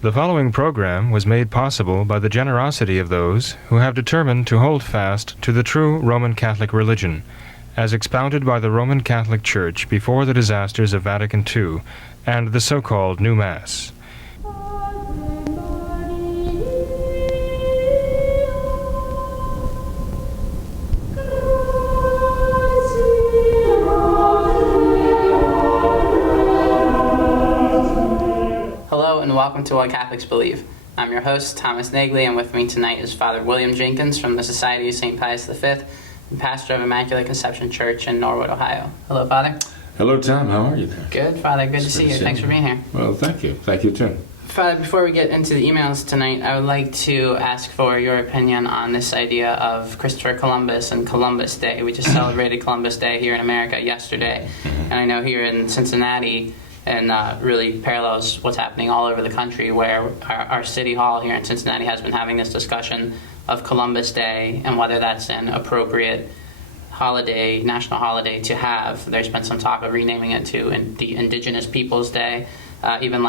The following program was made possible by the generosity of those who have determined to hold fast to the true Roman Catholic religion, as expounded by the Roman Catholic Church before the disasters of Vatican II and the so-called New Mass. Hello and welcome to What Catholics Believe. I'm your host, Thomas Naegele, and with me tonight is Father William Jenkins from the Society of St. Pius V and pastor of Immaculate Conception Church in Norwood, Ohio. Hello, Father. Hello, Tom. How are you there? Good, Father. Good to see you. Thanks for being here. Well, thank you. Thank you, too. Father, before we get into the emails tonight, I would like to ask for your opinion on this idea of Christopher Columbus and Columbus Day. We just celebrated Columbus Day here in America yesterday, and I know here in Cincinnati, and really parallels what's happening all over the country, where our city hall here in Cincinnati has been having this discussion of Columbus Day and whether that's an appropriate holiday, national holiday to have. There's been some talk of renaming it to the Indigenous Peoples Day. Even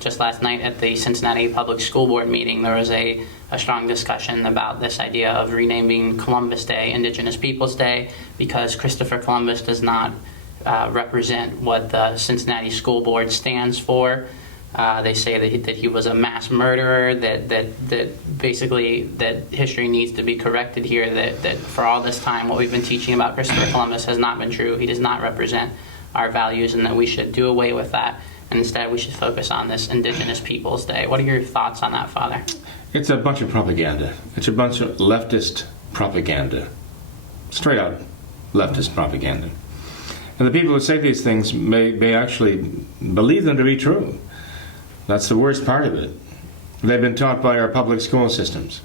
just last night at the Cincinnati Public School Board meeting, there was a strong discussion about this idea of renaming Columbus Day Indigenous Peoples Day because Christopher Columbus does not represent what the Cincinnati School Board stands for. They say that he was a mass murderer, that basically that history needs to be corrected here, that for all this time what we've been teaching about Christopher Columbus has not been true. He does not represent our values, and that we should do away with that, and instead we should focus on this Indigenous Peoples Day. What are your thoughts on that, Father? It's a bunch of propaganda. It's a bunch of leftist propaganda. Straight out leftist propaganda. And the people who say these things may actually believe them to be true. That's the worst part of it. They've been taught by our public school systems.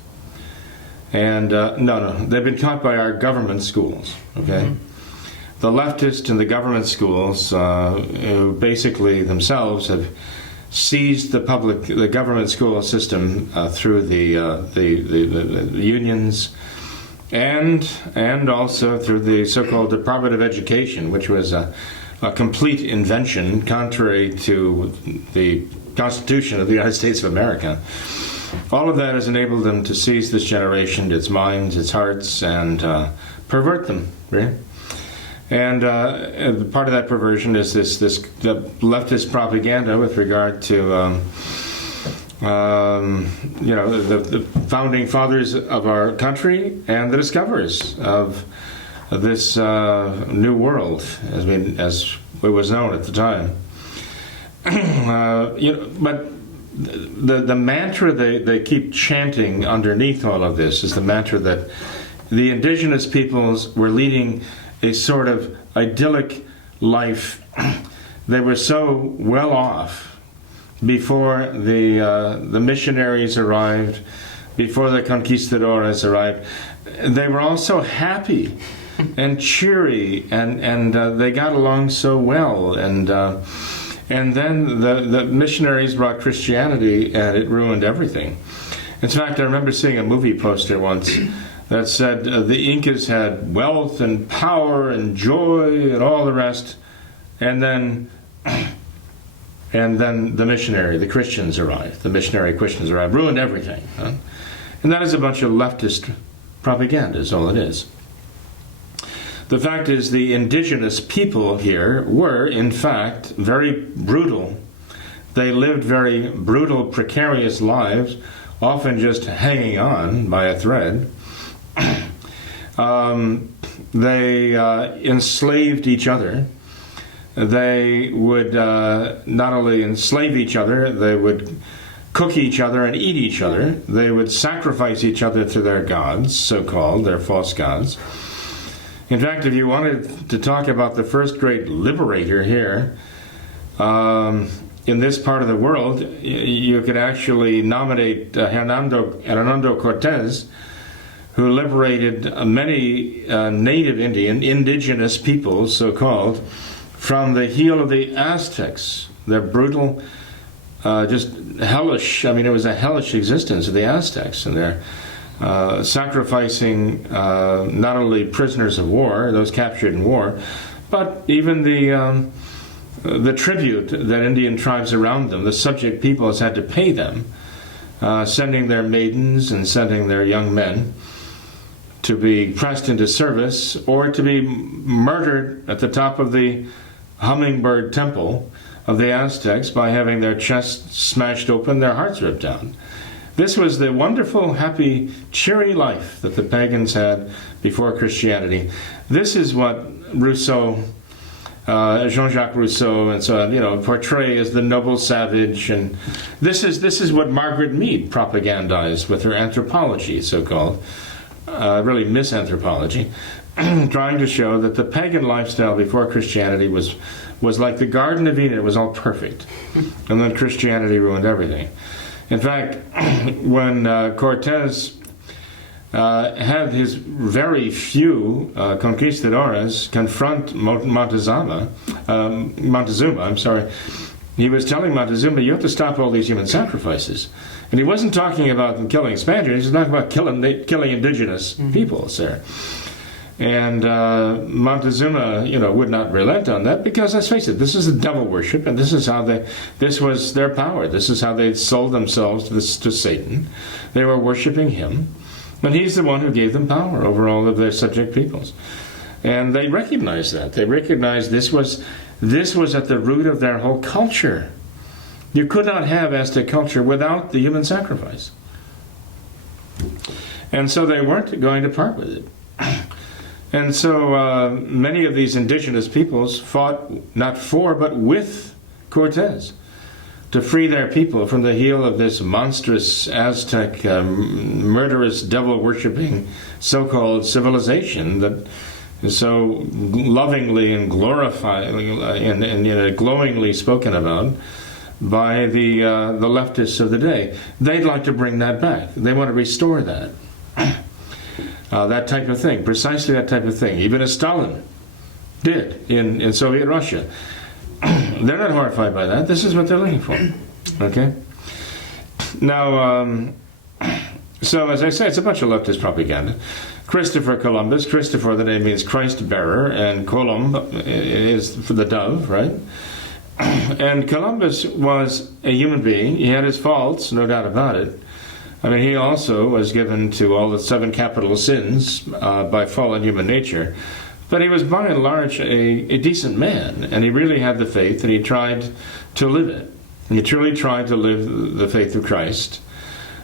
And, they've been taught by our government schools, okay? Mm-hmm. The leftists in the government schools who basically themselves have seized the government school system through the unions, and also through the so-called Department of Education, which was a complete invention contrary to the Constitution of the United States of America. All of that has enabled them to seize this generation, its minds, its hearts, and pervert them, right? And part of that perversion is the leftist propaganda with regard to the founding fathers of our country and the discoverers of this new world, as it was known at the time. But the mantra they keep chanting underneath all of this is the mantra that the indigenous peoples were leading a sort of idyllic life. They were so well off before the missionaries arrived, before the conquistadores arrived. They were all so happy and cheery, and they got along so well. And then the missionaries brought Christianity, and it ruined everything. In fact, I remember seeing a movie poster once that said the Incas had wealth and power and joy and all the rest, and then the missionary Christians arrived, ruined everything. Huh? And that is a bunch of leftist propaganda, is all it is. The fact is, the indigenous people here were, in fact, very brutal. They lived very brutal, precarious lives, often just hanging on by a thread. They enslaved each other. They would not only enslave each other, they would cook each other and eat each other. They would sacrifice each other to their gods, so-called, their false gods. In fact, if you wanted to talk about the first great liberator here in this part of the world, you could actually nominate Hernando Cortez, who liberated many indigenous peoples, so-called, from the heel of the Aztecs. Their brutal, just hellish, it was a hellish existence of the Aztecs, and their sacrificing not only prisoners of war, those captured in war, but even the the tribute that Indian tribes around them, the subject peoples, had to pay them, sending their maidens and sending their young men to be pressed into service or to be murdered at the top of the hummingbird temple of the Aztecs by having their chests smashed open, their hearts ripped out. This was the wonderful, happy, cheery life that the pagans had before Christianity. This is what Rousseau, Jean-Jacques Rousseau, and so on, portray as the noble savage, and this is what Margaret Mead propagandized with her anthropology, so-called, really misanthropology, trying to show that the pagan lifestyle before Christianity was like the Garden of Eden. It was all perfect, and then Christianity ruined everything. In fact, when Cortez had his very few conquistadores confront Montezuma, he was telling Montezuma, you have to stop all these human sacrifices. And he wasn't talking about them killing Spaniards, he was talking about killing indigenous peoples there. And Montezuma, would not relent on that because, let's face it, this is a devil worship, and this was their power. This is how they sold themselves to Satan. They were worshiping him, and he's the one who gave them power over all of their subject peoples. And they recognized that. They recognized this was at the root of their whole culture. You could not have Aztec culture without the human sacrifice. And so they weren't going to part with it. And so many of these indigenous peoples fought not for, but with Cortez to free their people from the heel of this monstrous Aztec, murderous, devil-worshipping so-called civilization that is so lovingly and and glowingly spoken about by the leftists of the day. They'd like to bring that back. They want to restore that. That type of thing, precisely that type of thing, even as Stalin did in Soviet Russia. They're not horrified by that. This is what they're looking for. Okay? Now, so as I say, it's a bunch of leftist propaganda. Christopher Columbus, Christopher, the name means Christ bearer, and Columb is for the dove, right? And Columbus was a human being. He had his faults, no doubt about it. I mean, he also was given to all the 7 capital sins by fallen human nature. But he was by and large a decent man, and he really had the faith, and he tried to live it. He truly tried to live the faith of Christ.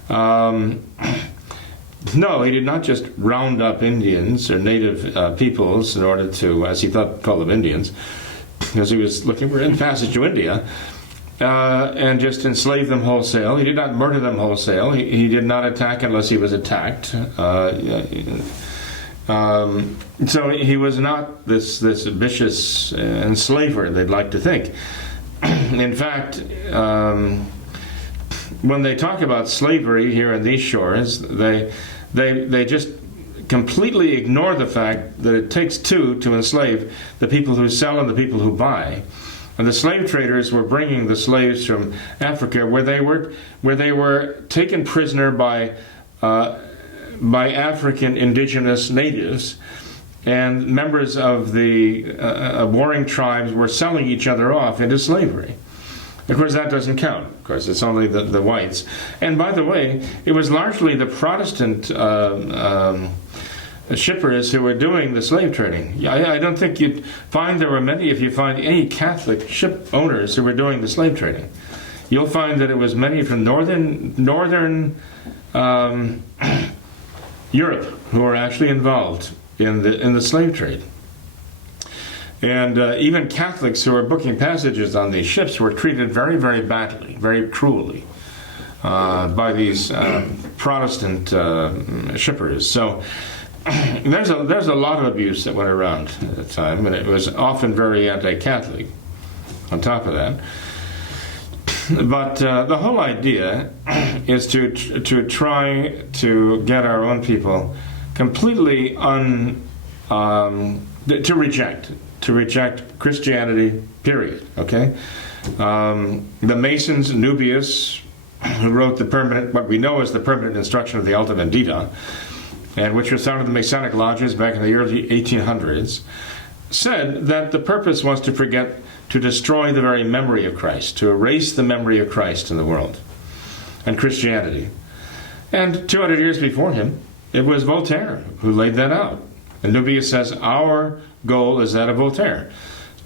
No, he did not just round up Indians or native peoples in order to, as he thought, call them Indians, because he was looking for a passage to India. And just enslave them wholesale. He did not murder them wholesale. He did not attack unless he was attacked. So he was not this vicious enslaver they'd like to think. In fact, when they talk about slavery here in these shores, they just completely ignore the fact that it takes 2 to enslave the people who sell and the people who buy. And the slave traders were bringing the slaves from Africa, where they were taken prisoner by African indigenous natives, and members of the warring tribes were selling each other off into slavery. Of course, that doesn't count. Of course, it's only the whites. And by the way, it was largely the Protestant shippers who were doing the slave trading. I don't think you'd find there were many, if you find any Catholic ship owners who were doing the slave trading. You'll find that it was many from northern Europe who were actually involved in the slave trade. And even Catholics who were booking passages on these ships were treated very, very badly, very cruelly by these Protestant shippers. So there's a lot of abuse that went around at the time, and it was often very anti-Catholic on top of that. But the whole idea is to try to get our own people completely to reject Christianity, period. Okay, the Masons, Nubius, who wrote what we know as the Permanent Instruction of the Alta Vendita, and which was found in the Masonic lodges back in the early 1800s, said that the purpose was to to destroy the very memory of Christ, to erase the memory of Christ in the world and Christianity. And 200 years before him, it was Voltaire who laid that out. And Nubius says, our goal is that of Voltaire,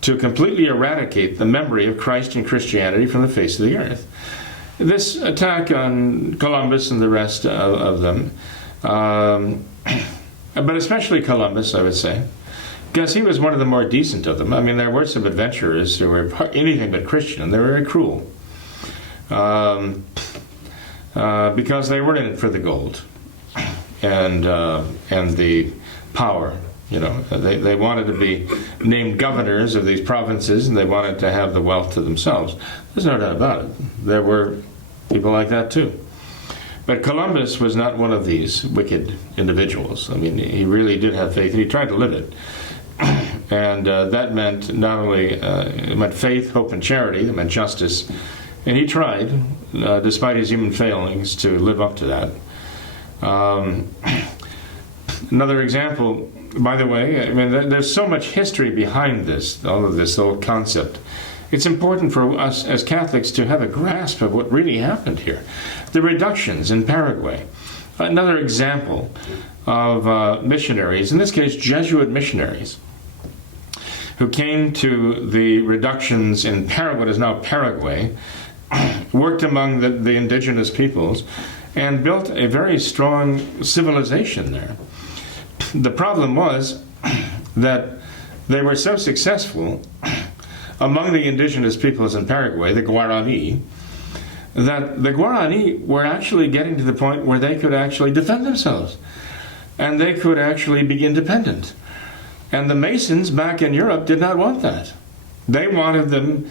to completely eradicate the memory of Christ and Christianity from the face of the earth. This attack on Columbus and the rest of them, but especially Columbus, I would say, because he was one of the more decent of them. I mean, there were some adventurers who were anything but Christian, and they were very cruel. Because they were in it for the gold and the power. You know, they wanted to be named governors of these provinces, and they wanted to have the wealth to themselves. There's no doubt about it. There were people like that too. But Columbus was not one of these wicked individuals. I mean, he really did have faith, and he tried to live it. And that meant not only it meant faith, hope, and charity. It meant justice. And he tried, despite his human failings, to live up to that. Another example, by the way, I mean, there's so much history behind this, all of this whole concept. It's important for us as Catholics to have a grasp of what really happened here. The reductions in Paraguay. Another example of missionaries, in this case Jesuit missionaries, who came to the reductions in what is now Paraguay, worked among the indigenous peoples, and built a very strong civilization there. The problem was that they were so successful among the indigenous peoples in Paraguay, the Guarani, that the Guarani were actually getting to the point where they could actually defend themselves, and they could actually be independent. And the Masons back in Europe did not want that. They wanted the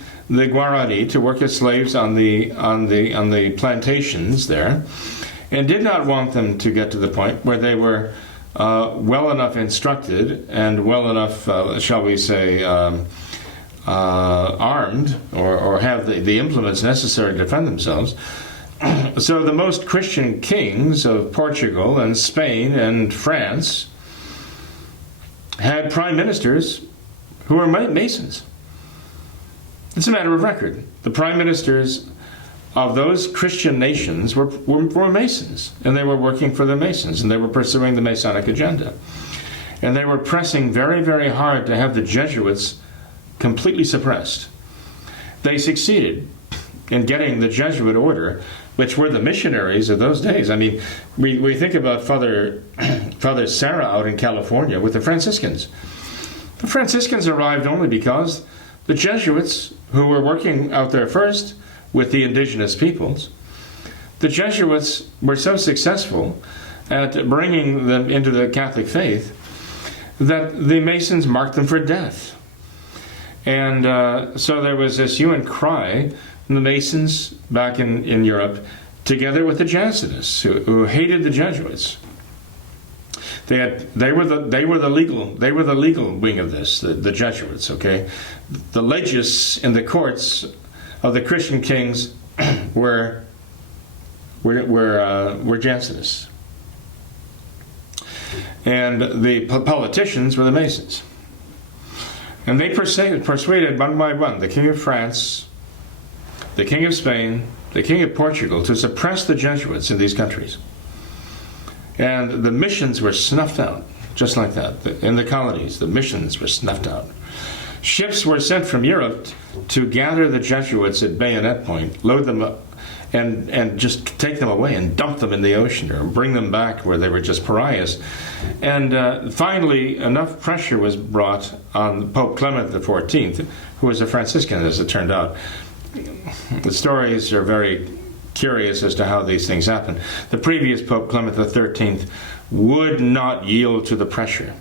Guarani, to work as slaves on the plantations there, and did not want them to get to the point where they were well enough instructed and well enough, shall we say, armed or have the implements necessary to defend themselves. So the most Christian kings of Portugal and Spain and France had prime ministers who were Masons. It's a matter of record. The prime ministers of those Christian nations were Masons, and they were working for the Masons, and they were pursuing the Masonic agenda. And they were pressing very, very hard to have the Jesuits completely suppressed. They succeeded in getting the Jesuit order, which were the missionaries of those days. I mean, we think about Father Serra out in California with the Franciscans. The Franciscans arrived only because the Jesuits, who were working out there first with the indigenous peoples, the Jesuits were so successful at bringing them into the Catholic faith that the Masons marked them for death. And so there was this hue and cry from the Masons back in Europe, together with the Jesuits, who hated the Jesuits. They were the legal wing of this, the Jesuits. Okay, the leges in the courts of the Christian kings were Jesuits, and the politicians were the Masons. And they persuaded one by one the King of France, the King of Spain, the King of Portugal to suppress the Jesuits in these countries. And the missions were snuffed out, just like that. In the colonies, the missions were snuffed out. Ships were sent from Europe to gather the Jesuits at bayonet point, load them up, and just take them away and dump them in the ocean or bring them back where they were just pariahs. And finally, enough pressure was brought on Pope Clement XIV, who was a Franciscan, as it turned out. The stories are very curious as to how these things happened. The previous Pope, Clement XIII, would not yield to the pressure.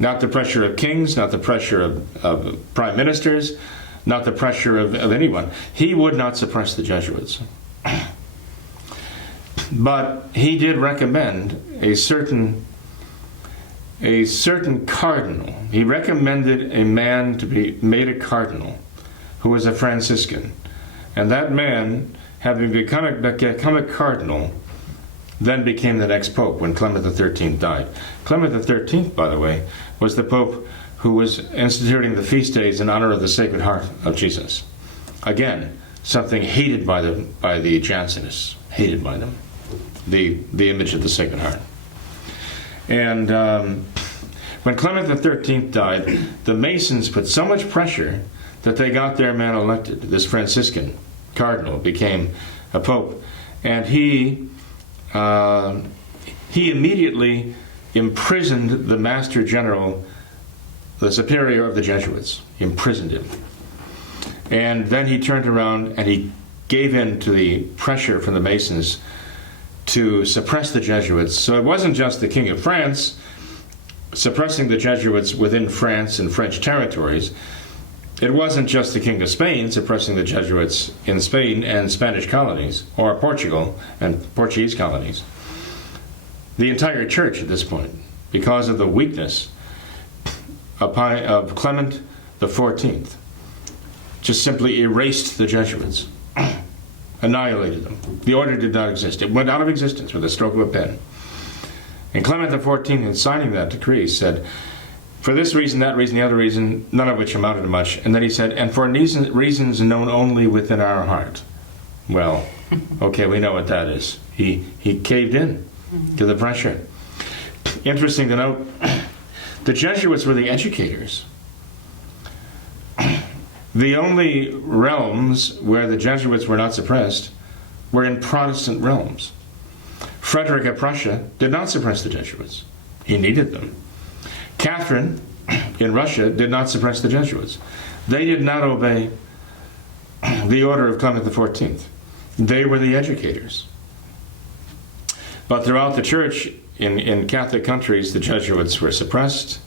Not the pressure of kings, not the pressure of prime ministers, not the pressure of anyone. He would not suppress the Jesuits. But he did recommend a certain cardinal. He recommended a man to be made a cardinal who was a Franciscan. And that man, having become a cardinal, then became the next pope when Clement XIII died. Clement XIII, by the way, was the pope who was instituting the feast days in honor of the Sacred Heart of Jesus. Again, something hated by the Jansenists, hated by them, the image of the Sacred Heart. And when Clement XIII died, the Masons put so much pressure that they got their man elected. This Franciscan cardinal became a pope, and he immediately imprisoned the Master General, the superior of the Jesuits. He imprisoned him. And then he turned around and he gave in to the pressure from the Masons to suppress the Jesuits. So it wasn't just the King of France suppressing the Jesuits within France and French territories. It wasn't just the King of Spain suppressing the Jesuits in Spain and Spanish colonies, or Portugal and Portuguese colonies. The entire church at this point, because of the weakness of Clement XIV, just simply erased the Jesuits, annihilated them. The order did not exist. It went out of existence with a stroke of a pen. And Clement XIV, in signing that decree, said, for this reason, that reason, the other reason, none of which amounted to much. And then he said, and for reasons known only within our heart. Well, okay, we know what that is. He caved in to the pressure. Interesting to note, the Jesuits were the educators. The only realms where the Jesuits were not suppressed were in Protestant realms. Frederick of Prussia did not suppress the Jesuits. He needed them. Catherine in Russia did not suppress the Jesuits. They did not obey the order of Clement XIV. They were the educators. But throughout the church, in Catholic countries, the Jesuits were suppressed.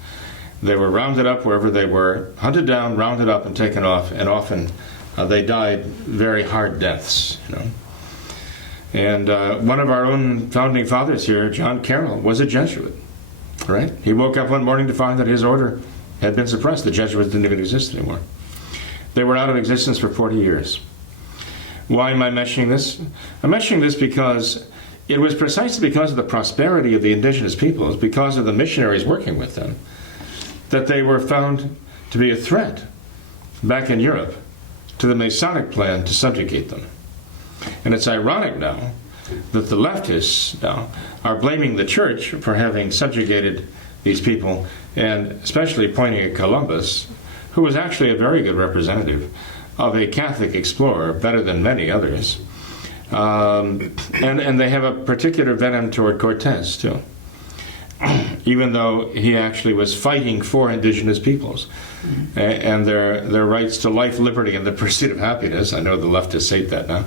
They were rounded up wherever they were, hunted down, rounded up, and taken off, and often they died very hard deaths, you know. And one of our own founding fathers here, John Carroll, was a Jesuit, right? He woke up one morning to find that his order had been suppressed. The Jesuits didn't even exist anymore. They were out of existence for 40 years. Why am I mentioning this? I'm mentioning this because it was precisely because of the prosperity of the indigenous peoples, because of the missionaries working with them, that they were found to be a threat back in Europe to the Masonic plan to subjugate them. And it's ironic now that the leftists now are blaming the church for having subjugated these people, and especially pointing at Columbus, who was actually a very good representative of a Catholic explorer, better than many others. And they have a particular venom toward Cortez, too. Even though he actually was fighting for indigenous peoples and their rights to life, liberty, and the pursuit of happiness. I know the leftists hate that now.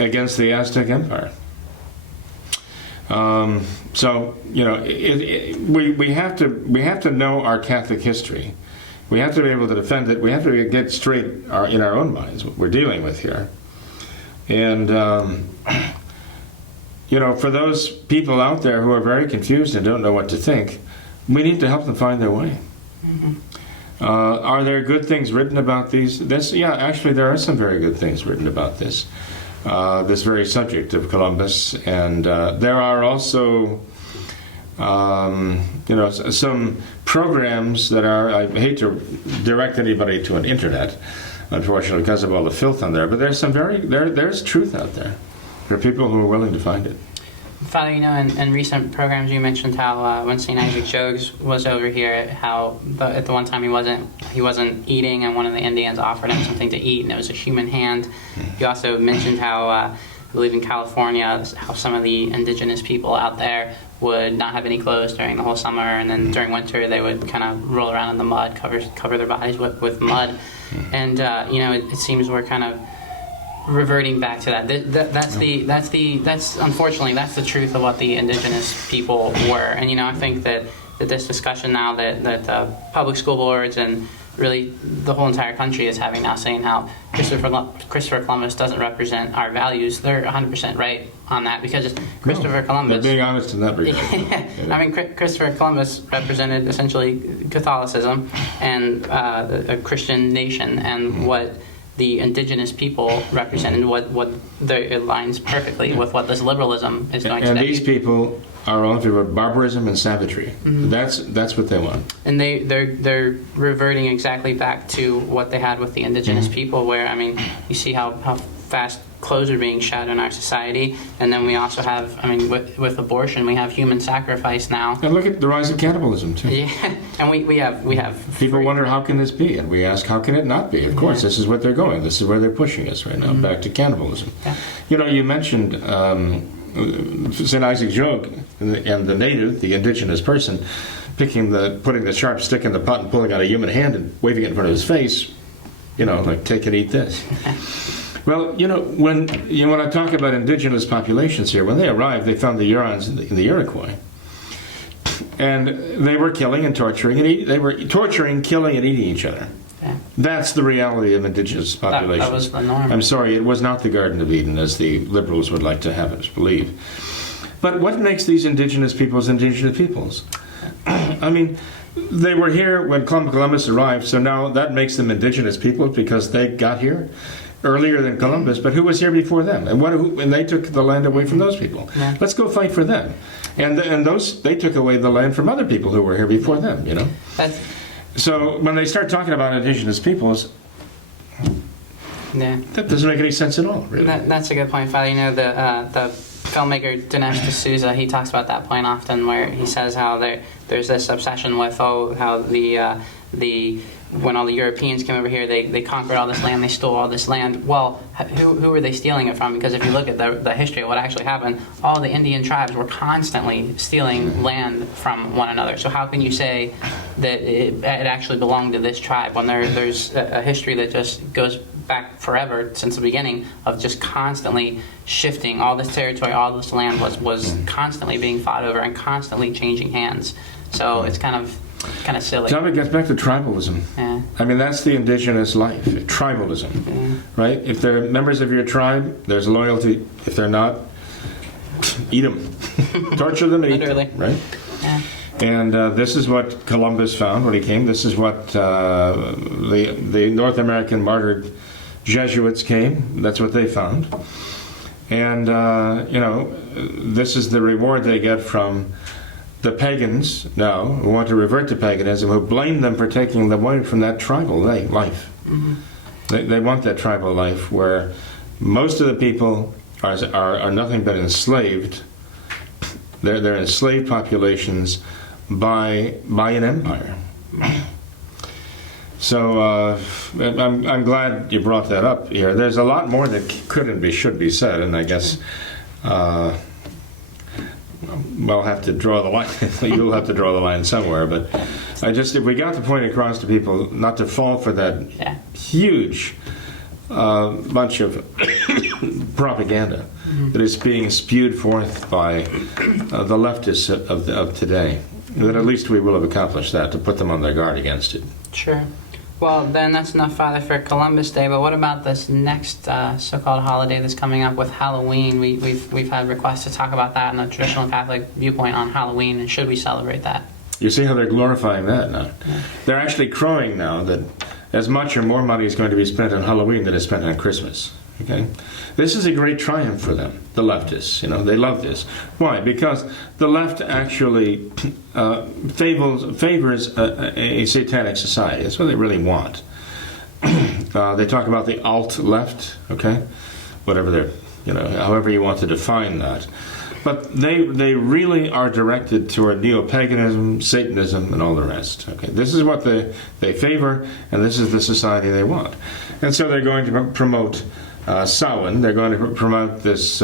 Against the Aztec Empire. So you know, we have to know our Catholic history. We have to be able to defend it. We have to get straight in our own minds what we're dealing with here. And you know, for those people out there who are very confused and don't know what to think, we need to help them find their way. Are there good things written about this? Yeah, actually, there are some very good things written about this very subject of Columbus, and there are also, you know, some programs that are. I hate to direct anybody to an internet, unfortunately, because of all the filth on there. But there's there's truth out there. There are people who are willing to find it. Father, you know, in recent programs you mentioned how when St. Isaac Jogues was over here, how at the one time he wasn't eating, and one of the Indians offered him something to eat, and it was a human hand. You also mentioned how, I believe in California, how some of the indigenous people out there would not have any clothes during the whole summer, and then during winter they would kind of roll around in the mud, cover their bodies with mud. And you know, it seems we're kind of reverting back to that. That's unfortunately that's the truth of what the indigenous people were. And you know, I think that this discussion now that the public school boards and really the whole entire country is having now, saying how Christopher Columbus doesn't represent our values, they're 100% right on that, because Christopher Columbus. They're being honest in that regard. I mean, Christopher Columbus represented essentially Catholicism and a Christian nation, and what the indigenous people represent, and what it aligns perfectly with what this liberalism is doing and today. these people are all in favor of barbarism and savagery. That's what they want. And they're reverting exactly back to what they had with the indigenous people, where, I mean, you see how fast clothes are being shed in our society, and then we also have, I mean, with abortion, we have human sacrifice now. And look at the rise of cannibalism too. Yeah, and we have People wonder, how can this be? And we ask, how can it not be? Of course, this is what they're going. This is where they're pushing us right now, back to cannibalism. Yeah. You know, you mentioned St. Isaac Jogues and the native, the indigenous person, putting the sharp stick in the pot and pulling out a human hand and waving it in front of his face, you know, like, take it, eat this. Well, you know, when I talk about indigenous populations here, when they arrived, they found the Hurons in the Iroquois. And they were killing and torturing, they were torturing, killing, and eating each other. Yeah. That's the reality of indigenous populations. That was the norm. I'm sorry, it was not the Garden of Eden, as the liberals would like to have us believe. But what makes these indigenous peoples indigenous peoples? I mean, they were here when Columbus arrived, so now that makes them indigenous peoples because they got here earlier than Columbus. But who was here before them? And they took the land away from those people. Yeah. Let's go fight for them. And they took away the land from other people who were here before them. You know. So when they start talking about indigenous peoples, that doesn't make any sense at all, really. That's a good point, Father. You know, the filmmaker Dinesh D'Souza, he talks about that point often, where he says how there's this obsession with how when all the Europeans came over here, they conquered all this land, they stole all this land. Well, who were they stealing it from? Because if you look at the history of what actually happened, all the Indian tribes were constantly stealing land from one another. So how can you say that it actually belonged to this tribe when there's a history that just goes back forever, since the beginning, of just constantly shifting all this territory, all this land was constantly being fought over and constantly changing hands. So it's kind of silly. It gets back to tribalism. Yeah. I mean, that's the indigenous life, tribalism, right? If they're members of your tribe, there's loyalty. If they're not, eat them. Torture them and eat them, right? Yeah. And this is what Columbus found when he came. This is what the North American martyred Jesuits came. That's what they found. And, this is the reward they get from the pagans now who want to revert to paganism, who blame them for taking them away from that tribal life. They want that tribal life where most of the people are nothing but enslaved. They're enslaved populations by an empire. So I'm glad you brought that up here. There's a lot more that could and should be said, and I guess we'll have to draw the line. You'll have to draw the line somewhere. But if we got the point across to people, not to fall for that huge bunch of propaganda that is being spewed forth by the leftists of today, that at least we will have accomplished that, to put them on their guard against it. Sure. Well, then that's enough, Father, for Columbus Day. But what about this next so-called holiday that's coming up with Halloween? We've had requests to talk about that in the traditional Catholic viewpoint on Halloween, and should we celebrate that? You see how they're glorifying that now? Yeah. They're actually crowing now that as much or more money is going to be spent on Halloween than is spent on Christmas. Okay, this is a great triumph for them, the leftists. They love this. Why? Because the left actually favors a satanic society. That's what they really want. They talk about the alt-left, okay? Whatever however you want to define that. But they really are directed toward neo-paganism, Satanism, and all the rest. Okay, this is what they favor, and this is the society they want. And so they're going to promote Samhain. They're going to promote this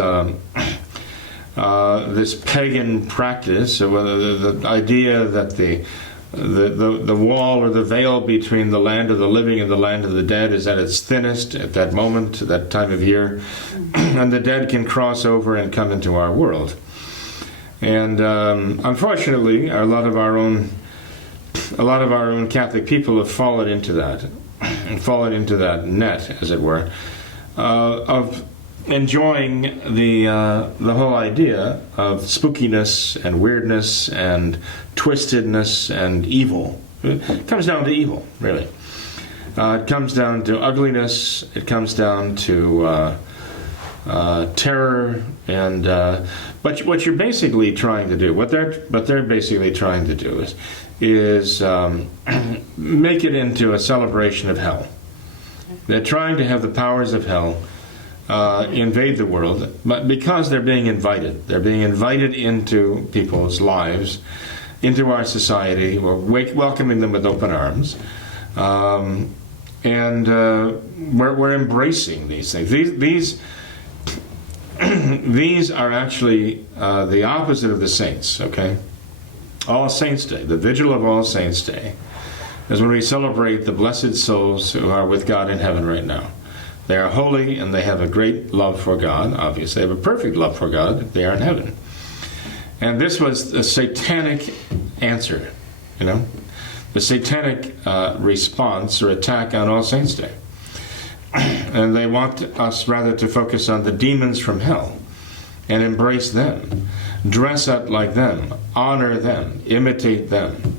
this pagan practice, the idea that the wall or the veil between the land of the living and the land of the dead is at its thinnest at that moment, at that time of year, and the dead can cross over and come into our world. And unfortunately, a lot of our own Catholic people have fallen into that, net, as it were, of enjoying the whole idea of spookiness and weirdness and twistedness and evil. It comes down to evil, really. It comes down to ugliness. It comes down to terror, and but what you're basically trying to do, what they're basically trying to do is make it into a celebration of hell. They're trying to have the powers of hell invade the world, but because they're being invited into people's lives, into our society. We're welcoming them with open arms. And we're embracing these things. These are actually the opposite of the saints, okay? All Saints' Day, the vigil of All Saints' Day, is when we celebrate the blessed souls who are with God in heaven right now. They are holy and they have a great love for God, obviously. They have a perfect love for God. They are in heaven. And this was a satanic answer, you know? The satanic response or attack on All Saints' Day. And they want us rather to focus on the demons from hell and embrace them, dress up like them, honor them, imitate them.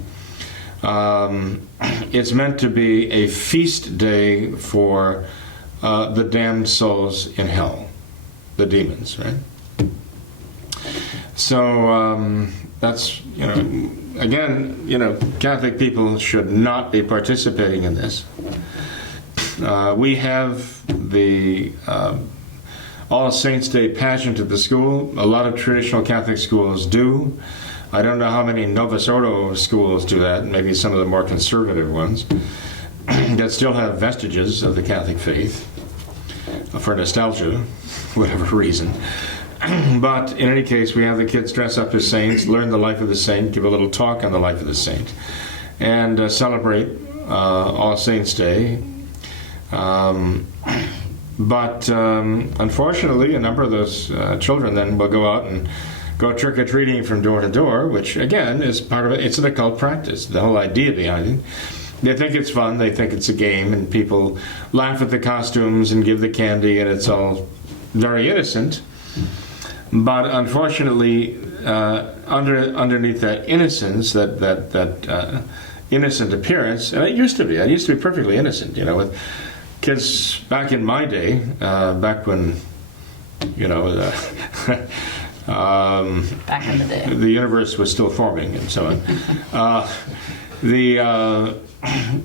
It's meant to be a feast day for the damned souls in hell, the demons, right? So that's, you know, again, you know, Catholic people should not be participating in this. We have the All Saints' Day pageant at the school. A lot of traditional Catholic schools do. I don't know how many Novus Ordo schools do that, maybe some of the more conservative ones, that still have vestiges of the Catholic faith for nostalgia, whatever reason. But in any case, we have the kids dress up as saints, learn the life of the saint, give a little talk on the life of the saint, and celebrate All Saints' Day. But unfortunately, a number of those children then will go out and go trick-or-treating from door to door, which again is part of it. It's an occult practice, the whole idea behind it. They think it's fun, they think it's a game, and people laugh at the costumes and give the candy, and it's all very innocent. But unfortunately, underneath that innocence, that innocent appearance, and I used to be perfectly innocent, you know, with kids back in my day, back when, you know, back in the day, the universe was still forming and so on.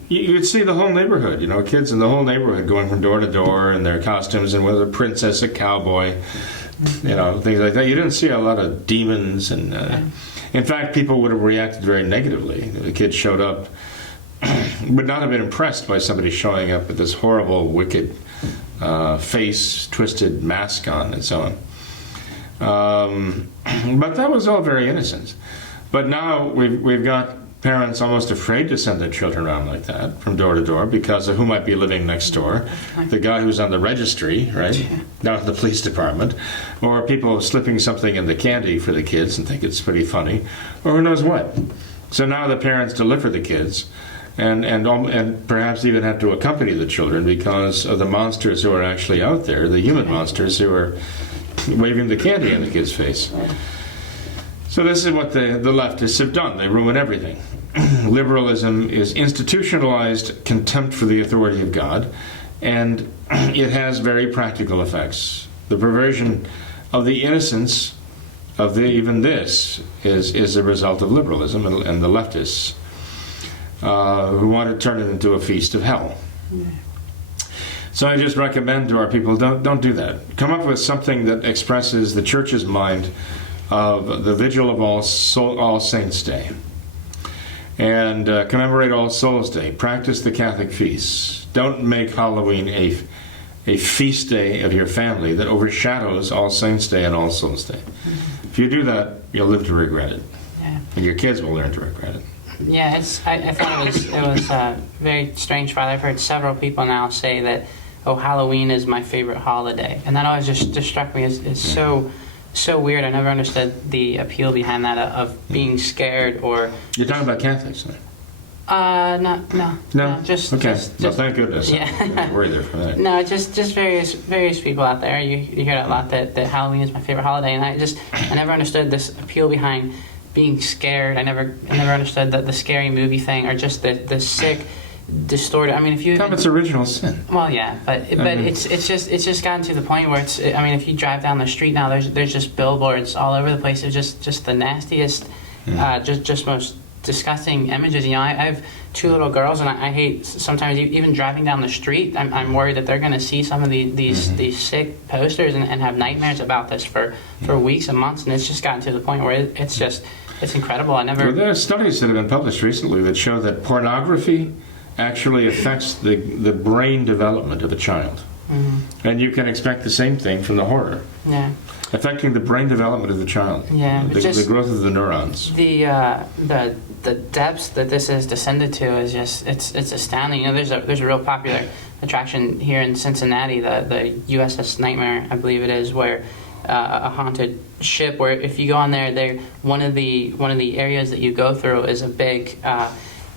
You'd see the whole neighborhood, you know, kids in the whole neighborhood going from door to door in their costumes, and whether a princess, a cowboy, you know, things like that. You didn't see a lot of demons, and in fact, people would have reacted very negatively if the kids showed up. Would not have been impressed by somebody showing up with this horrible, wicked face, twisted mask on, and so on. But that was all very innocent. But now we've got parents almost afraid to send their children around like that from door to door because of who might be living next door, the guy who's on the registry, right, down at the police department, or people slipping something in the candy for the kids and think it's pretty funny, or who knows what. So now the parents deliver the kids, and perhaps even have to accompany the children because of the monsters who are actually out there, the human monsters who are waving the candy in the kid's face. So this is what the leftists have done. They ruin everything. Liberalism is institutionalized contempt for the authority of God, and it has very practical effects. The perversion of the innocence of even this is a result of liberalism and the leftists who want to turn it into a feast of hell. So I just recommend to our people, don't do that. Come up with something that expresses the Church's mind of the vigil of All Saints' Day, and commemorate All Souls' Day. Practice the Catholic feasts. Don't make Halloween a feast day of your family that overshadows All Saints' Day and All Souls' Day. If you do that, you'll live to regret it, and your kids will learn to regret it. Yeah, I thought it was very strange, Father. I've heard several people now say that, oh, Halloween is my favorite holiday, and that always just struck me as so weird. I never understood the appeal behind that of being scared or. You're talking about Catholics, right? No. Just okay. Just, well, thank goodness. Yeah. I'm worried there for that. No, just various people out there. You hear that a lot, that Halloween is my favorite holiday, and I never understood this appeal behind being scared. I never understood the scary movie thing, or just the sick distorted. I mean, if you Tom, it's original sin. well, yeah, but it's just gotten to the point where it's. I mean, if you drive down the street now, there's just billboards all over the place. They're just the nastiest, just most disgusting images. You know, I have 2 little girls, and I hate sometimes even driving down the street. I'm worried that they're going to see some of these sick posters and have nightmares about this for weeks and months. And it's just gotten to the point where it's incredible. Well, there are studies that have been published recently that show that pornography actually affects the brain development of a child. And you can expect the same thing from the horror. Yeah. Affecting the brain development of the child. Yeah. The growth of the neurons. The depths that this has descended to is just it's astounding. You know, there's a real popular attraction here in Cincinnati, the USS Nightmare, I believe it is, where a haunted ship where if you go on there, one of the areas that you go through is a big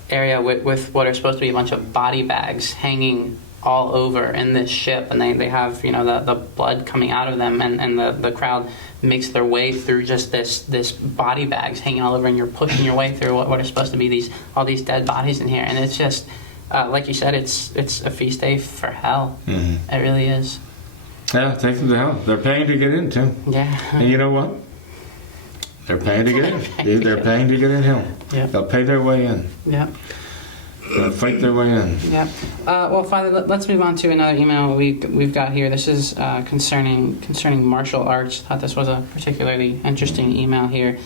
area with what are supposed to be a bunch of body bags hanging all over in this ship, and they have, you know, the blood coming out of them, and the crowd makes their way through just this body bags hanging all over, and you're pushing your way through what are supposed to be all these dead bodies in here, and it's just like you said, it's a feast day for hell. It really is. Yeah, take them to hell. They're paying to get in too. Yeah. And you know what? They're paying to get in. They're paying to get in hell. Yeah. They'll pay their way in. Yeah. They'll fight their way in. Yeah. Well, Father, let's move on to another email we've got here. This is concerning martial arts. Thought this was a particularly interesting email here.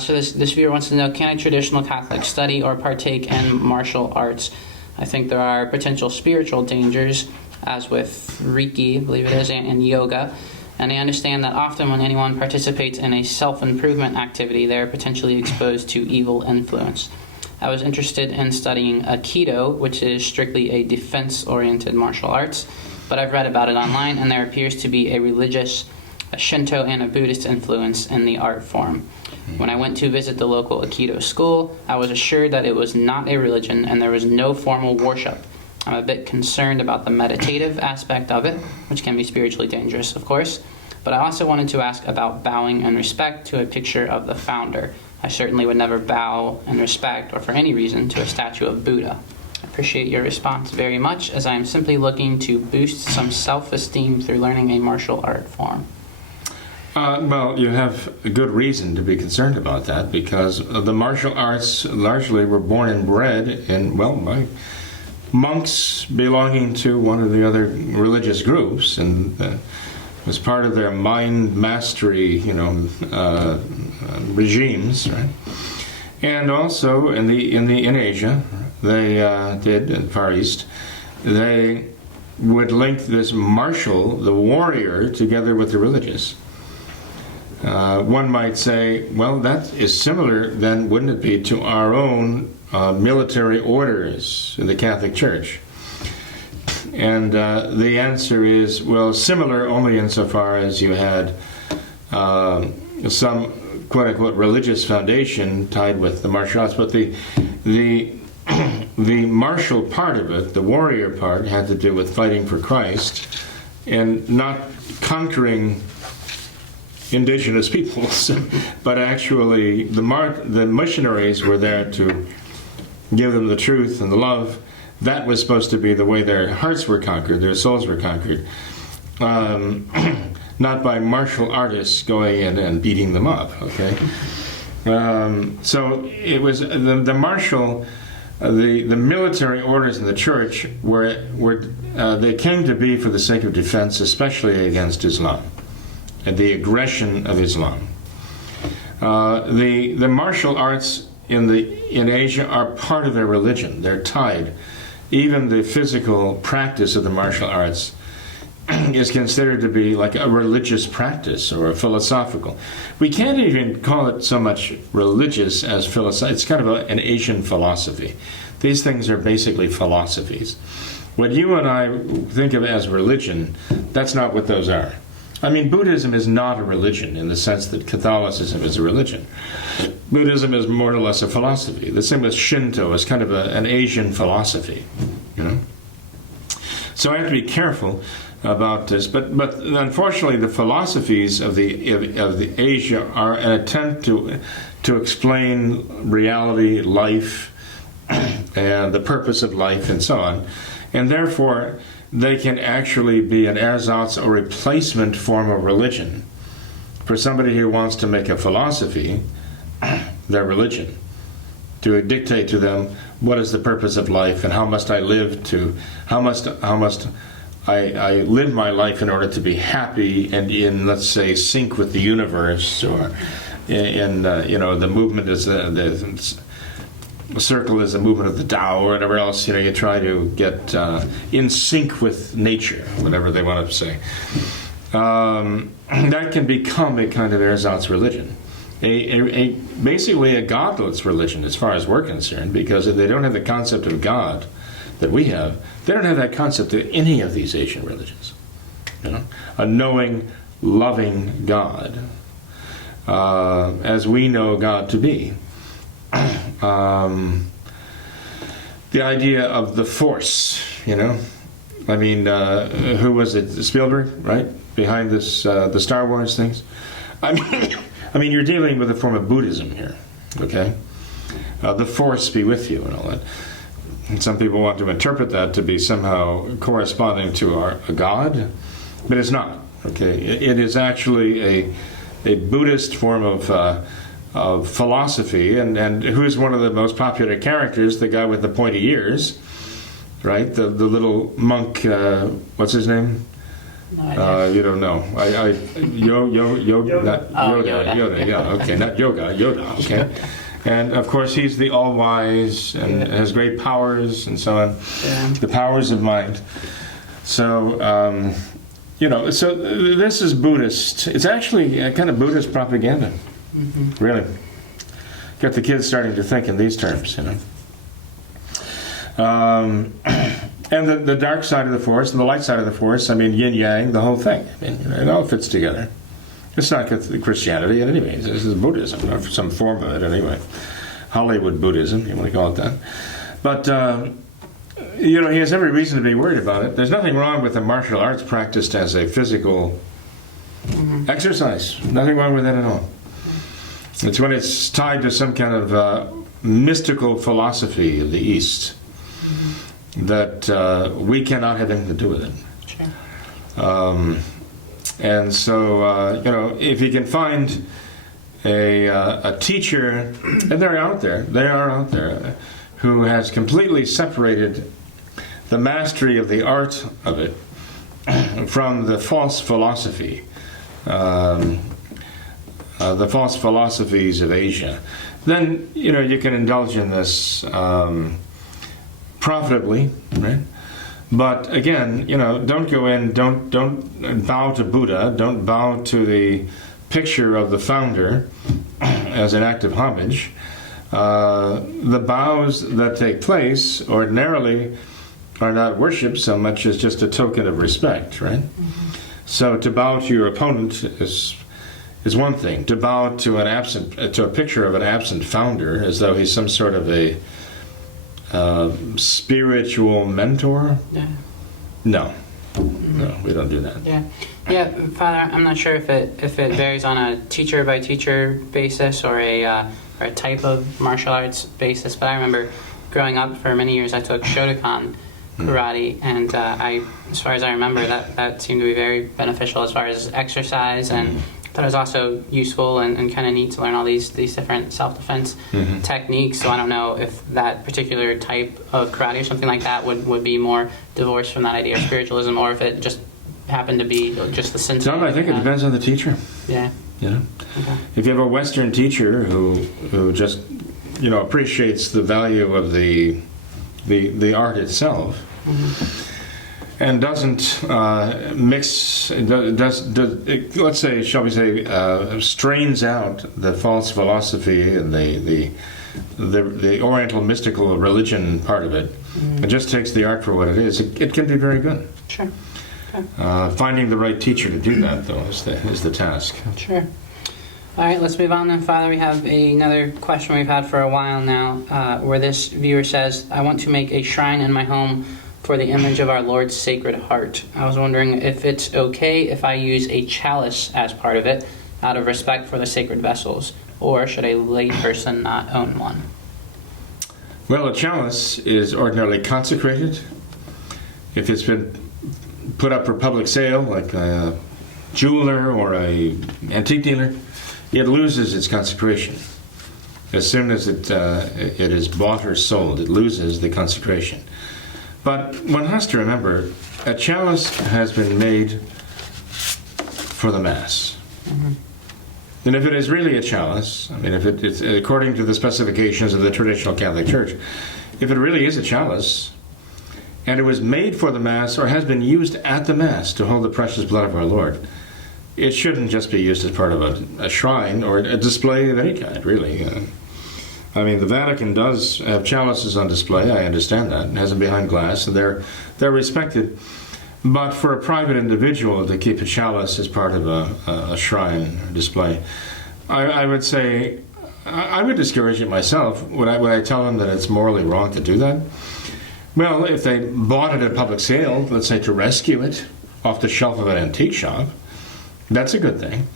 So this viewer wants to know: can a traditional Catholic study or partake in martial arts? I think there are potential spiritual dangers, as with Reiki, I believe it is, and yoga. And I understand that often when anyone participates in a self-improvement activity, they're potentially exposed to evil influence. I was interested in studying Aikido, which is strictly a defense-oriented martial arts, but I've read about it online, and there appears to be a Shinto and a Buddhist influence in the art form. When I went to visit the local Aikido school, I was assured that it was not a religion and there was no formal worship. I'm a bit concerned about the meditative aspect of it, which can be spiritually dangerous, of course, but I also wanted to ask about bowing in respect to a picture of the founder. I certainly would never bow in respect or for any reason to a statue of Buddha. I appreciate your response very much, as I am simply looking to boost some self-esteem through learning a martial art form. Well, you have a good reason to be concerned about that, because the martial arts largely were born and bred in, by monks belonging to one of the other religious groups, and was part of their mind mastery, regimes, right? And also in Asia, they did in the Far East, they would link this martial, the warrior, together with the religious. One might say, well, that is similar, then, wouldn't it be, to our own military orders in the Catholic Church? And the answer is, well, similar only insofar as you had some quote-unquote religious foundation tied with the martial arts, but the martial part of it, the warrior part, had to do with fighting for Christ and not conquering indigenous peoples, but actually the missionaries were there to give them the truth and the love. That was supposed to be the way their hearts were conquered, their souls were conquered, not by martial artists going in and beating them up. Okay, so it was the martial, the military orders in the church were they came to be for the sake of defense, especially against Islam and the aggression of Islam. The martial arts in Asia are part of their religion. They're tied. Even the physical practice of the martial arts is considered to be like a religious practice or a philosophical. We can't even call it so much religious as philosophical. It's kind of an Asian philosophy. These things are basically philosophies. What you and I think of as religion, that's not what those are. I mean, Buddhism is not a religion in the sense that Catholicism is a religion. Buddhism is more or less a philosophy. The same with Shinto is kind of an Asian philosophy, So I have to be careful about this. But unfortunately, the philosophies of the Asia are an attempt to explain reality, life, and the purpose of life and so on. And therefore, they can actually be an ersatz or replacement form of religion for somebody who wants to make a philosophy their religion, to dictate to them what is the purpose of life and how must I live how must I live my life in order to be happy and in, let's say, sync with the universe, or in the movement is the circle is the movement of the Tao, or whatever else. You try to get in sync with nature, whatever they want to say. That can become a kind of ersatz religion, basically a godless religion as far as we're concerned, because if they don't have the concept of God that we have, they don't have that concept of any of these Asian religions. A knowing, loving God, as we know God to be. The idea of the Force, I mean, who was it? Spielberg, right? Behind this, the Star Wars things. I mean, you're dealing with a form of Buddhism here, okay? The Force be with you and all that. And some people want to interpret that to be somehow corresponding to a God, but it's not, okay? It is actually a Buddhist form of philosophy, and who's one of the most popular characters? The guy with the pointy ears, right? The little monk. What's his name? No idea. You don't know. Yoda. Yeah. Okay, not yoga. Yoda. Okay. And of course, he's the all-wise and has great powers and so on. Yeah. The powers of mind. So. So this is Buddhist. It's actually a kind of Buddhist propaganda. Mm-hmm. Really. Got the kids starting to think in these terms, And the dark side of the Force and the light side of the Force, I mean, yin-yang, the whole thing. I mean, it all fits together. It's not Christianity in any way. This is Buddhism, or some form of it anyway. Hollywood Buddhism, you want to call it that. But, he has every reason to be worried about it. There's nothing wrong with the martial arts practiced as a physical exercise. Nothing wrong with that at all. It's when it's tied to some kind of mystical philosophy of the East that we cannot have anything to do with it. Sure. And so, if you can find a teacher, and they are out there, who has completely separated the mastery of the art of it from the false philosophy, the false philosophies of Asia, then you can indulge in this profitably, right? But again, don't go in, don't bow to Buddha, don't bow to the picture of the founder as an act of homage. The bows that take place ordinarily are not worship so much as just a token of respect, right? Mm-hmm. So to bow to your opponent is one thing. To bow to a picture of an absent founder, as though he's some sort of a spiritual mentor. Yeah. No, we don't do that. Yeah, Father. I'm not sure if it varies on a teacher by teacher basis or a type of martial arts basis. But I remember growing up for many years, I took Shotokan karate, and as far as I remember, that seemed to be very beneficial as far as exercise, and I thought it was also useful and kind of neat to learn all these different self-defense techniques. So I don't know if that particular type of karate or something like that would be more divorced from that idea of spiritualism, or if it just happened to be just the sensei. John, I think it depends on the teacher. Yeah. Okay. If you have a Western teacher who just appreciates the value of the art itself, and doesn't mix, let's say, shall we say, strains out the false philosophy and the Oriental mystical religion part of it, and just takes the art for what it is, it can be very good. Sure. Finding the right teacher to do that, though, is the task. Sure. All right, let's move on then, Father. We have another question we've had for a while now, where this viewer says, I want to make a shrine in my home for the image of our Lord's Sacred Heart. I was wondering if it's okay if I use a chalice as part of it, out of respect for the sacred vessels, or should a lay person not own one? Well, a chalice is ordinarily consecrated. If it's been put up for public sale, like a jeweler or a antique dealer, it loses its consecration. As soon as it is bought or sold, it loses the consecration. But one has to remember, a chalice has been made for the Mass. Mm-hmm. And if it is really a chalice, I mean, if it's according to the specifications of the traditional Catholic Church, if it really is a chalice, and it was made for the Mass or has been used at the Mass to hold the precious blood of our Lord, it shouldn't just be used as part of a shrine or a display of any kind, really. I mean, the Vatican does have chalices on display, I understand that, and has them behind glass, and they're respected. But for a private individual to keep a chalice as part of a shrine display, I would say, I would discourage it myself. Would I tell them that it's morally wrong to do that? Well, if they bought it at public sale, let's say to rescue it off the shelf of an antique shop, that's a good thing.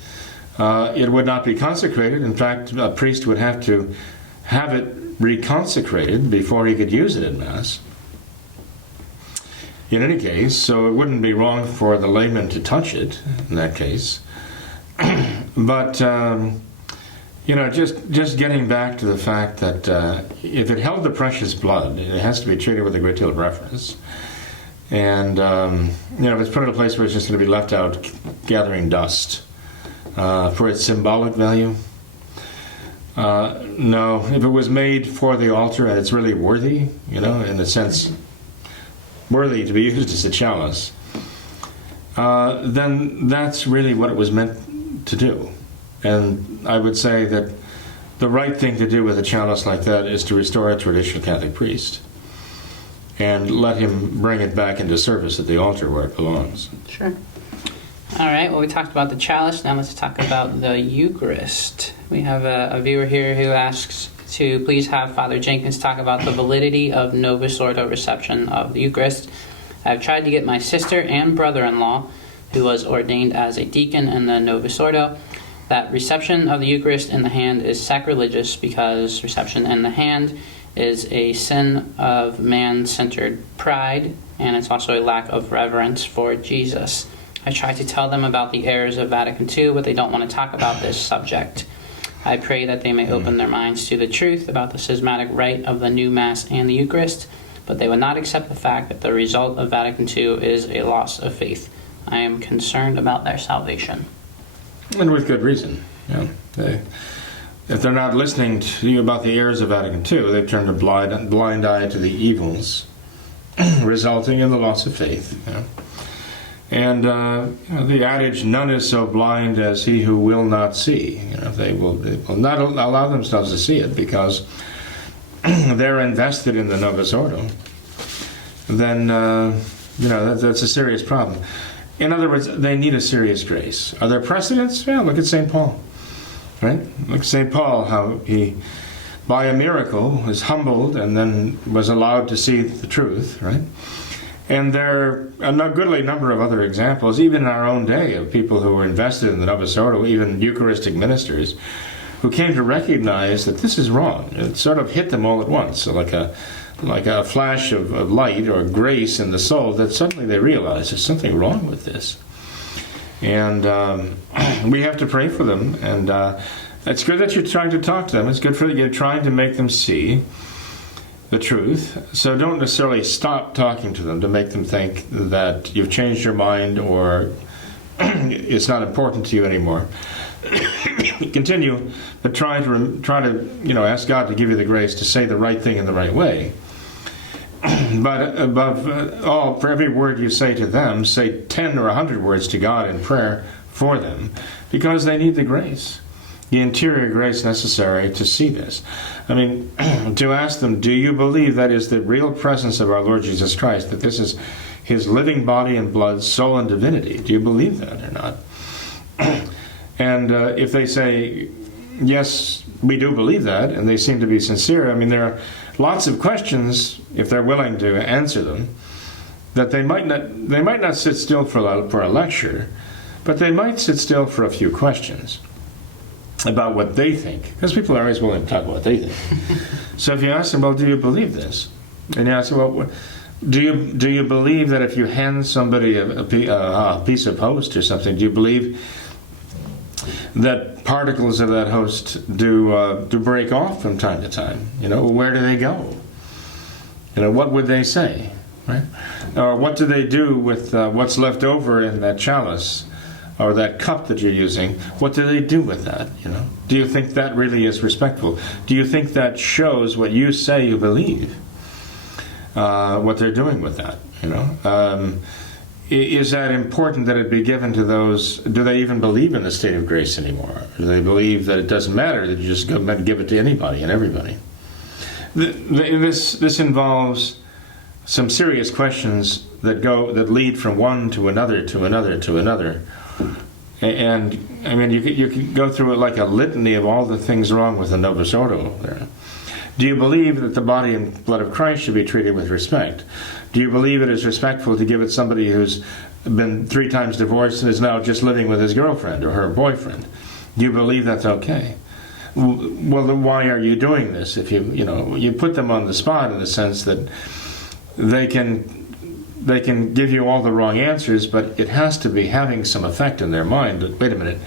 It would not be consecrated. In fact, a priest would have to have it reconsecrated before he could use it in Mass. In any case, so it wouldn't be wrong for the layman to touch it in that case. But, just getting back to the fact that if it held the precious blood, it has to be treated with a great deal of reverence. And, if it's put in a place where it's just going to be left out gathering dust for its symbolic value, no. If it was made for the altar and it's really worthy, in a sense, worthy to be used as a chalice, then that's really what it was meant to do. And I would say that the right thing to do with a chalice like that is to restore a traditional Catholic priest and let him bring it back into service at the altar where it belongs. Sure. All right, well, we talked about the chalice. Now let's talk about the Eucharist. We have a viewer here who asks to please have Father Jenkins talk about the validity of Novus Ordo reception of the Eucharist. I've tried to get my sister and brother-in-law, who was ordained as a deacon in the Novus Ordo, that reception of the Eucharist in the hand is sacrilegious because reception in the hand is a sin of man-centered pride, and it's also a lack of reverence for Jesus. I tried to tell them about the errors of Vatican II, but they don't want to talk about this subject. I pray that they may open their minds to the truth about the schismatic rite of the new Mass and the Eucharist, but they would not accept the fact that the result of Vatican II is a loss of faith. I am concerned about their salvation. And with good reason. If they're not listening to you about the errors of Vatican II, they've turned a blind eye to the evils, resulting in the loss of faith. And the adage, none is so blind as he who will not see. If they will not allow themselves to see it because they're invested in the Novus Ordo, then that's a serious problem. In other words, they need a serious grace. Are there precedents? Yeah, look at St. Paul. Right? Look at St. Paul, how he, by a miracle, was humbled and then was allowed to see the truth, right? And there are a goodly number of other examples, even in our own day, of people who were invested in the Novus Ordo, even Eucharistic ministers, who came to recognize that this is wrong. It sort of hit them all at once, so like a flash of light or grace in the soul, that suddenly they realize there's something wrong with this. And we have to pray for them. And it's good that you're trying to talk to them. It's good for you trying to make them see the truth. So don't necessarily stop talking to them to make them think that you've changed your mind or it's not important to you anymore. Continue, but try to ask God to give you the grace to say the right thing in the right way. But above all, for every word you say to them, say 10 or 100 words to God in prayer for them, because they need the grace, the interior grace necessary to see this. I mean, to ask them, do you believe that is the real presence of our Lord Jesus Christ, that this is his living body and blood, soul and divinity? Do you believe that or not? And if they say, yes, we do believe that, and they seem to be sincere, I mean, there are lots of questions, if they're willing to answer them, that they might not sit still for a lecture, but they might sit still for a few questions. about what they think, because people are always willing to talk about what they think. So if you ask them, well, do you believe this? And you ask them, well, do you believe that if you hand somebody a piece of host or something, do you believe that particles of that host do break off from time to time? Where do they go? What would they say, right? Or what do they do with what's left over in that chalice or that cup that you're using? What do they do with that? Do you think that really is respectful? Do you think that shows what you say you believe? What they're doing with that, is that important that it be given to those? Do they even believe in the state of grace anymore? Do they believe that it doesn't matter, that you just go and give it to anybody and everybody? This involves some serious questions that lead from one to another to another to another. And I mean, you can go through it like a litany of all the things wrong with the Novus Ordo there. Do you believe that the body and blood of Christ should be treated with respect? Do you believe it is respectful to give it somebody who's been 3 times divorced and is now just living with his girlfriend or her boyfriend? Do you believe that's okay? Well, then why are you doing this? If you put them on the spot in the sense that they can give you all the wrong answers, but it has to be having some effect in their mind. Wait a minute,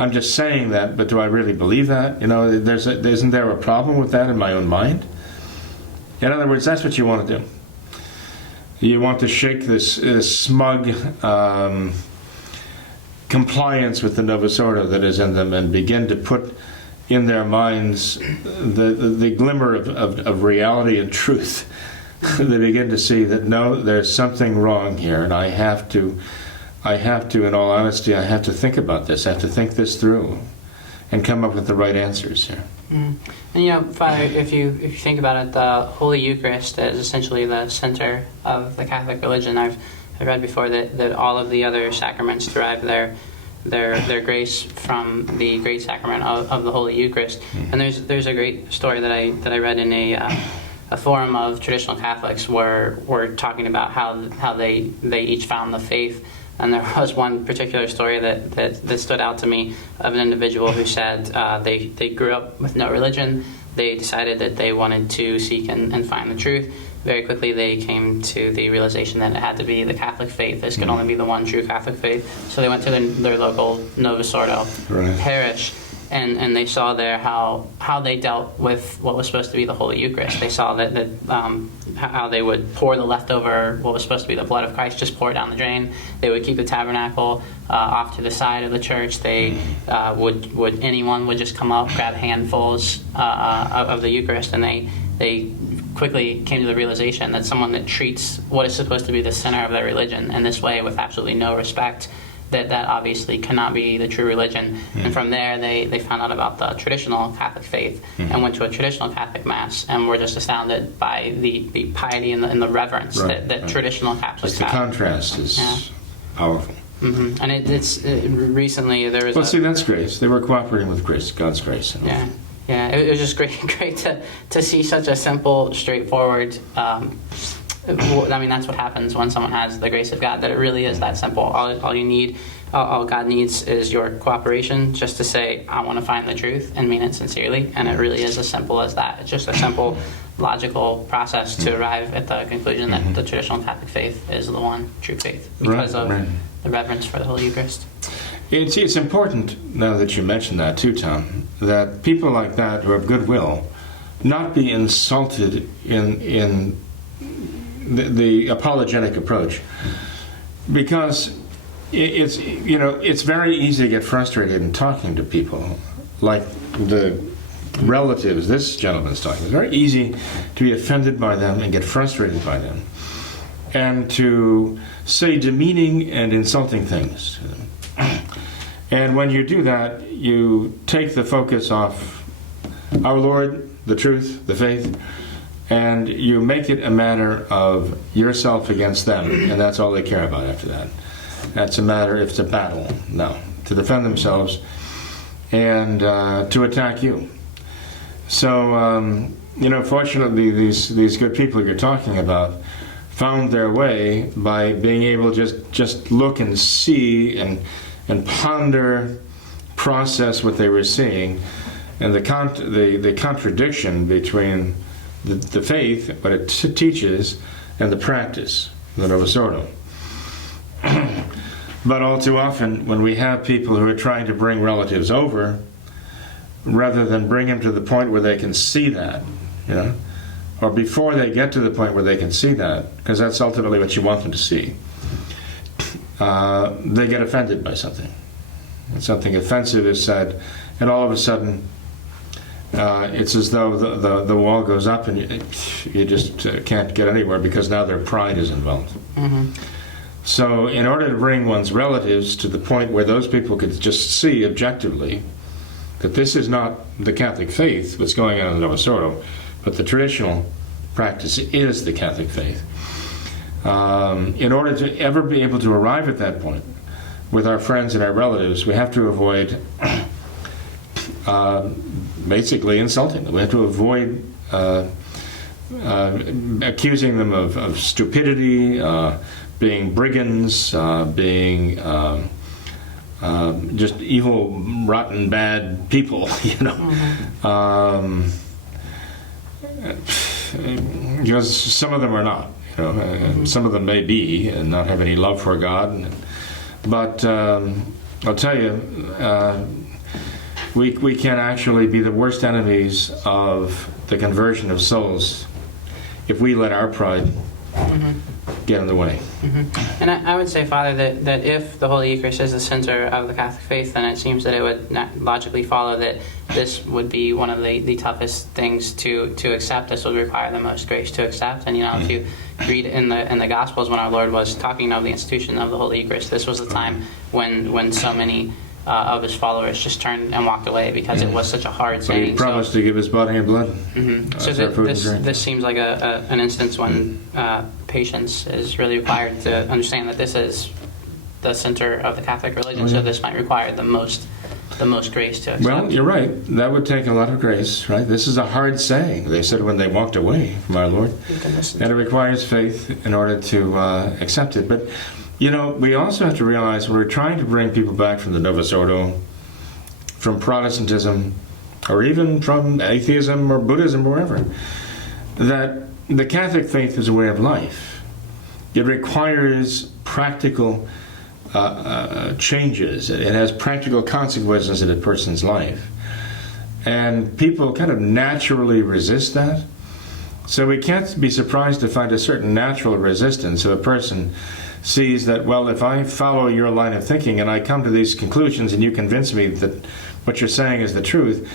I'm just saying that, but do I really believe that? Isn't there a problem with that in my own mind? In other words, that's what you want to do. You want to shake this smug compliance with the Novus Ordo that is in them and begin to put in their minds the glimmer of reality and truth. They begin to see that, no, there's something wrong here, and I have to, in all honesty, I have to think about this. I have to think this through and come up with the right answers here. And Father, if you think about it, the Holy Eucharist is essentially the center of the Catholic religion. I've read before that all of the other sacraments derive their grace from the great sacrament of the Holy Eucharist. And there's a great story that I read in a forum of traditional Catholics where we're talking about how they each found the faith. And there was one particular story that stood out to me of an individual who said they grew up with no religion. They decided that they wanted to seek and find the truth. Very quickly they came to the realization that it had to be the Catholic faith. This could only be the one true Catholic faith. So they went to their local Novus Ordo parish, and they saw there how they dealt with what was supposed to be the Holy Eucharist. They saw that how they would pour the leftover, what was supposed to be the blood of Christ, just pour it down the drain. They would keep the tabernacle off to the side of the church. They anyone would just come up, grab handfuls of the Eucharist, and they quickly came to the realization that someone that treats what is supposed to be the center of their religion in this way with absolutely no respect, that obviously cannot be the true religion. And from there they found out about the traditional Catholic faith and went to a traditional Catholic Mass and were just astounded by the piety and the reverence that traditional Catholics have. The contrast is powerful. Mm-hmm. And it's recently there was see, that's grace. They were cooperating with grace, God's grace. Yeah, it was just great to see such a simple, straightforward. I mean, that's what happens when someone has the grace of God. That it really is that simple. All you need, all God needs, is your cooperation, just to say, "I want to find the truth," and mean it sincerely. And it really is as simple as that. It's just a simple, logical process to arrive at the conclusion that the traditional Catholic faith is the one true faith because of the reverence for the Holy Eucharist. It's important, now that you mention that too, Tom, that people like that who have goodwill not be insulted in the apologetic approach, because it's very easy to get frustrated in talking to people like the relatives this gentleman's talking. It's very easy to be offended by them and get frustrated by them, and to say demeaning and insulting things to them. And when you do that, you take the focus off our Lord, the truth, the faith, and you make it a matter of yourself against them, and that's all they care about after that. That's a matter, it's a battle now, to defend themselves and to attack you. So, fortunately, these good people you're talking about found their way by being able to just look and see and ponder, process what they were seeing, and the contradiction between the faith, what it teaches, and the practice, the Novus Ordo. But all too often, when we have people who are trying to bring relatives over, rather than bring them to the point where they can see that, or before they get to the point where they can see that, because that's ultimately what you want them to see, they get offended by something. And something offensive is said, and all of a sudden, it's as though the wall goes up and you just can't get anywhere, because now their pride is involved. Mm-hmm. So in order to bring one's relatives to the point where those people could just see objectively that this is not the Catholic faith, what's going on in the Novus Ordo, but the traditional practice is the Catholic faith. In order to ever be able to arrive at that point with our friends and our relatives, we have to avoid basically insulting them. We have to avoid accusing them of stupidity, being brigands, being just evil, rotten, bad people, Mm-hmm. Because some of them are not. Mm-hmm. Some of them may be and not have any love for God. But I'll tell you, we can actually be the worst enemies of the conversion of souls if we let our pride get in the way. Mm-hmm. And I would say, Father, that if the Holy Eucharist is the center of the Catholic faith, then it seems that it would logically follow that this would be one of the toughest things to accept. This would require the most grace to accept. And if you read in the Gospels, when our Lord was talking of the institution of the Holy Eucharist, this was the time when so many of his followers just turned and walked away because it was such a hard saying. But he promised to give his body and blood. Mm-hmm. So this seems like an instance when patience is really required to understand that this is the center of the Catholic religion. So this might require the most grace to accept. Well, you're right. That would take a lot of grace, right? This is a hard saying, they said when they walked away from our Lord. And it requires faith in order to accept it. But we also have to realize we're trying to bring people back from the Novus Ordo, from Protestantism, or even from atheism or Buddhism, or wherever, that the Catholic faith is a way of life. It requires practical changes. It has practical consequences in a person's life. And people kind of naturally resist that. So we can't be surprised to find a certain natural resistance if a person sees that, well, if I follow your line of thinking and I come to these conclusions and you convince me that what you're saying is the truth,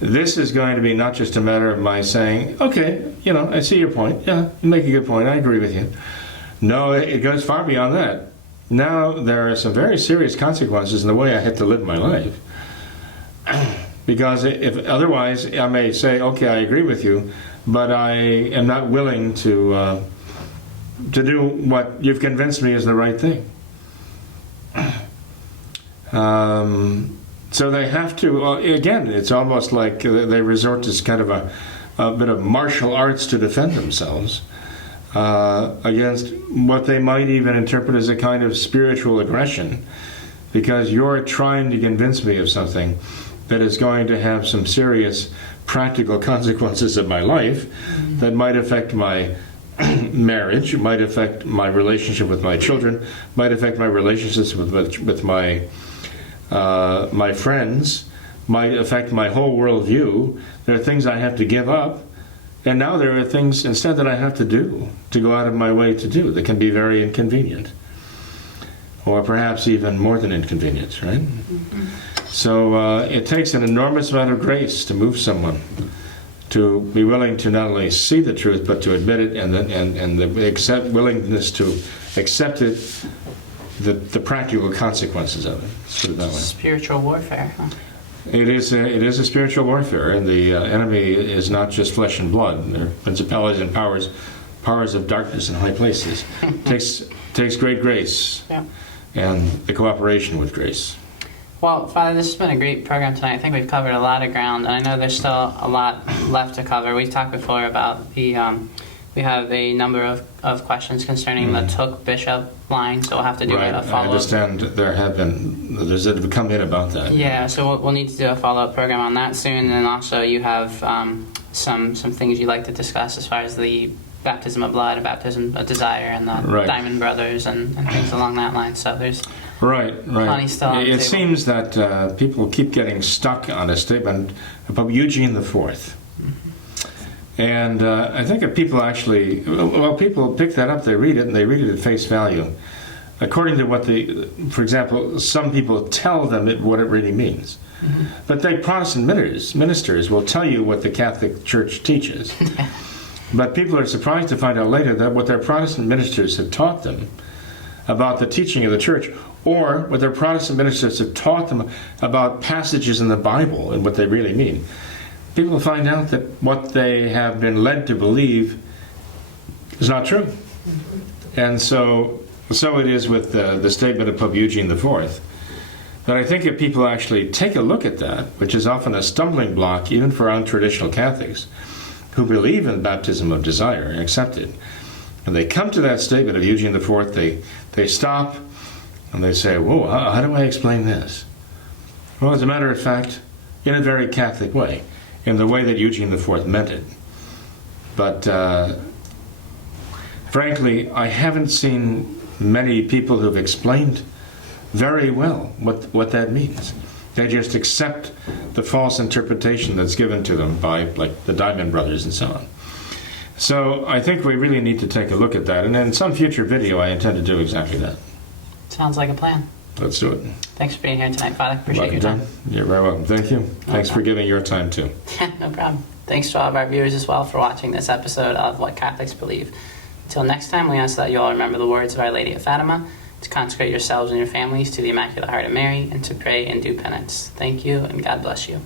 this is going to be not just a matter of my saying, okay, I see your point. Yeah, you make a good point. I agree with you. No, it goes far beyond that. Now there are some very serious consequences in the way I have to live my life. Because if otherwise I may say, okay, I agree with you, but I am not willing to do what you've convinced me is the right thing. So they have to, again, it's almost like they resort to kind of a bit of martial arts to defend themselves against what they might even interpret as a kind of spiritual aggression, because you're trying to convince me of something that is going to have some serious practical consequences of my life that might affect my marriage, might affect my relationship with my children, might affect my relationships with my my friends, might affect my whole worldview. There are things I have to give up, and now there are things instead that I have to do, to go out of my way to do, that can be very inconvenient, or perhaps even more than inconvenient, right? Mm-hmm. So it takes an enormous amount of grace to move someone to be willing to not only see the truth, but to admit it, and the willingness to accept it, the practical consequences of it. Let's put it that way. Spiritual warfare, huh? It is a spiritual warfare, and the enemy is not just flesh and blood. They're principalities and powers of darkness in high places. takes great grace, and the cooperation with grace. Well, Father, this has been a great program tonight. I think we've covered a lot of ground, and I know there's still a lot left to cover. We talked before about the We have a number of questions concerning the Took Bishop line, so we'll have to do Right. a follow-up. I understand there's come in about that. Yeah, so we'll need to do a follow-up program on that soon, and also you have some things you'd like to discuss as far as the baptism of blood, baptism of desire, and the Right. Diamond Brothers, and things along that line. So there's Right. plenty still on the It table. seems that people keep getting stuck on a statement about Eugene IV. And I think if people actually, well, people pick that up, they read it, and they read it at face value. According to what for example, some people tell them what it really means. But the Protestant ministers will tell you what the Catholic Church teaches. But people are surprised to find out later that what their Protestant ministers have taught them about the teaching of the Church, or what their Protestant ministers have taught them about passages in the Bible and what they really mean, people find out that what they have been led to believe is not true. And so it is with the statement of Pope Eugene IV. But I think if people actually take a look at that, which is often a stumbling block even for untraditional Catholics who believe in baptism of desire and accept it, and they come to that statement of Eugene IV, they stop and they say, whoa, how do I explain this? Well, as a matter of fact, in a very Catholic way, in the way that Eugene IV meant it. But frankly, I haven't seen many people who've explained very well what that means. They just accept the false interpretation that's given to them by, like, the Diamond Brothers and so on. So I think we really need to take a look at that, and in some future video I intend to do exactly that. Sounds like a plan. Let's do it. Thanks for being here tonight, Father. Appreciate your time. You're very welcome. Thank you. Thanks for giving your time too. No problem. Thanks to all of our viewers as well for watching this episode of What Catholics Believe. Until next time, we ask that you all remember the words of Our Lady of Fatima, to consecrate yourselves and your families to the Immaculate Heart of Mary, and to pray and do penance. Thank you, and God bless you.